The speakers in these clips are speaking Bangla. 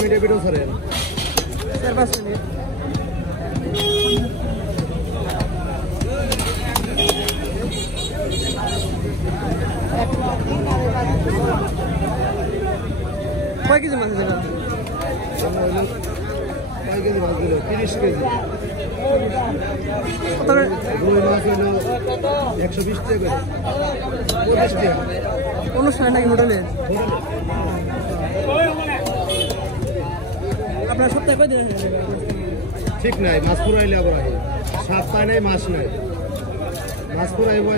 মিনিটে ভিডিও ছাড়েন 4-5 মিনিট কয় কেজি মাছ দেবেন? কয় কেজি মাছ দিল? 30 কেজি। রুই মাছ হলো 120 টাকা, 50 টাকা। অনুষ্ঠানে নাকি হোটেলে? আপনার সপ্তাহে কয় দিন আসেন? ঠিক নাই, মাছ পুরাইলে আবার আগে সপ্তাহে নেই, মাছ নাই, মাছ পুরাইব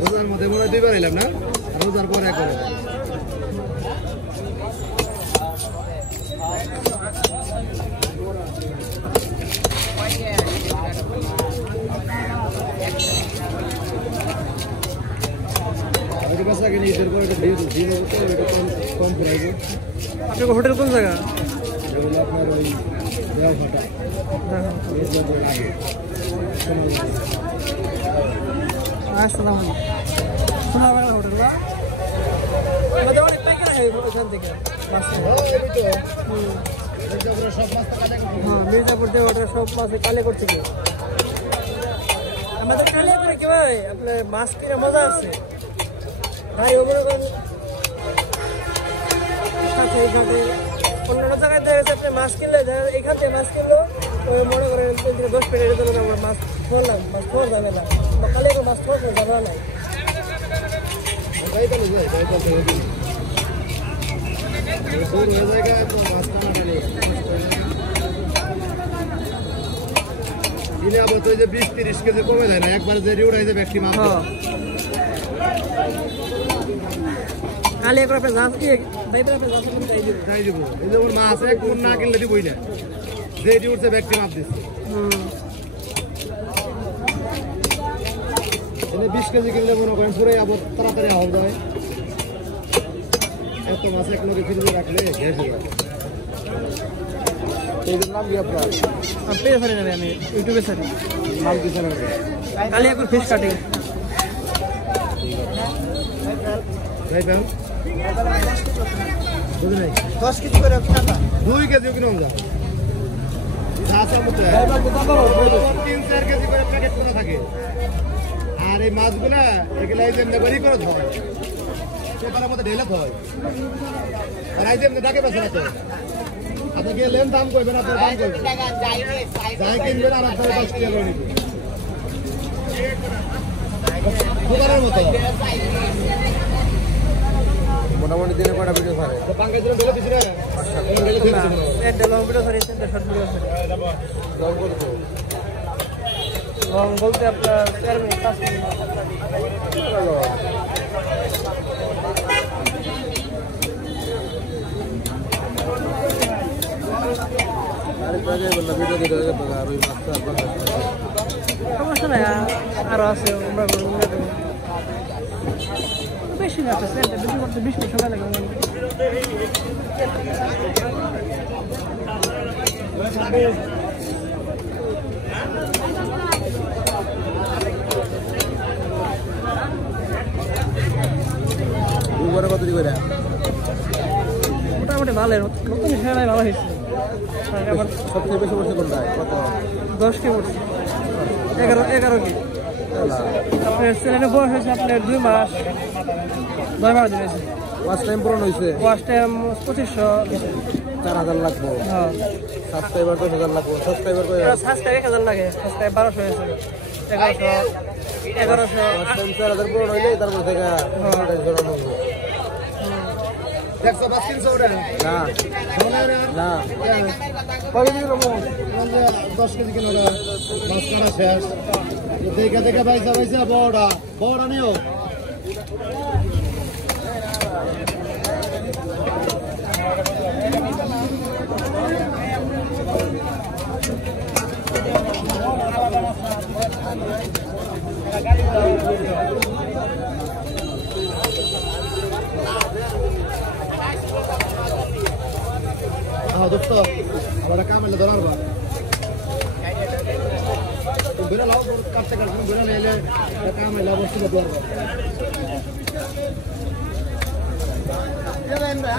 রোজার মধ্যে মনে হয় 2বার এলাম না, রোজার পরে একবার। আপনার হোটেল কোন জায়গা? আসসালাম সোনারবাগান হোটেল বা আমাদের অনেক পাইকারি হয় ওখান থেকে। হ্যাঁ, মির্জাপুর থেকে ওটা সব মাছ কালেকর থেকে। আমাদের কালেকরে কি ভাই আপনার মাছ কিনে মজা আছে ভাই। মনে করেন সাথে ঘাটে অন্যান্য জায়গায় দেখা যাচ্ছে আপনি মাছ কিনলে এখান থেকে মাছ কিনলো ওই মনে করেন 10 প্লেটের জন্য আমরা মাছ ধরলাম, মাছ ধর যাবে না বা কালেকর মাছ ধর যাবে না। আবার তো 20-30 কেজি কমে যায় না, একবার যে উড়াই যাবে একটি মাছ। কালে করে আপনি জানতে দাইতে আপনি জানতে তাই দিব। এই যেমন মাছ এক মন না কিনলে দিবই না, যে উঠছে ব্যক্তি মাপ দিচ্ছে। 20 কেজি কিনলে মনে করেন পুরো আবার তাড়াতাড়ি হওয়া যাবে। এত মাছ এক লগে ফ্রিজে রাখলে গ্যাস হয়ে যাবে। এইটার নাম কি আপনার? আপনি ছাড়ি না আমি ইউটিউবে ছাড়ি। নাম কি জানেন? কালে এখন ফিশ কাটিং। ভাই ভাই 10 কেজি করে টাকা 2 কেজি কিনুন যা সাসা মতো 3-4 কেজি করে প্যাকেট করা থাকে। আর এই মাছগুলা এগুলা এই যে এমনি বাড়ি করে ধয়, পেপারের মধ্যে ঢেলে ধয়। আর এই যে এমনি ডাকে বেছে না তো আপনি গেলেন দাম কইবেন, আপনার দাম কইবেন যাই কিনবেন আর আপনার 10 টাকা করে নিবেন পেপারের মতো। মোটামুটি দিনে কয়টা ভিডিও ছাড়ে? বাঙ্গাই দিনে ঢেলে দিছি রে, ঢেলে দিছি একটা লং ভিডিও ছাড়িয়েছেন, একটা শর্ট ভিডিও ছাড়িয়েছেন। লং করতে লং বলতে আপনার 4 মিনিট 5 মিনিট। সমস্যা নাই, আরো আছে আমরা বেশি না, বেশি করতে 20 মিনিট সময় লাগে। মোটামুটি ভালো, নতুন হিসাবে ভালো হয়েছে। সবচেয়ে বেশি বসে কোনটা? 10 কে পড়ছে, 11 কি আপনার ছেলের বয়স হয়েছে আপনার 2 মাস 9 দিন হয়েছে। ওয়াশ টাইম পূরণ হয়েছে, ওয়াশ টাইম 2500 4000 লাগবে। হ্যাঁ, সাবস্ক্রাইবার 10,000 লাগবে। সাবস্ক্রাইবার কয়? সাবস্ক্রাইব 1000 লাগে, সাবস্ক্রাইব 1200 হয়েছে, 1100 4000 পূরণ হইলে তারপর থেকে দেখছো 300 ওটা না না কয় কেজি রকম 10 কেজি কিলো মাছ কাটা শেষ। দেখা দেখা পয়সা পয়সা বড় নিও। দোস্ত আমরা কামলে ধরার বা বেরা লাভ কাটতে কাটতে বেরা নিলে কামলে অবশ্যই ধরবা। এটা দেন না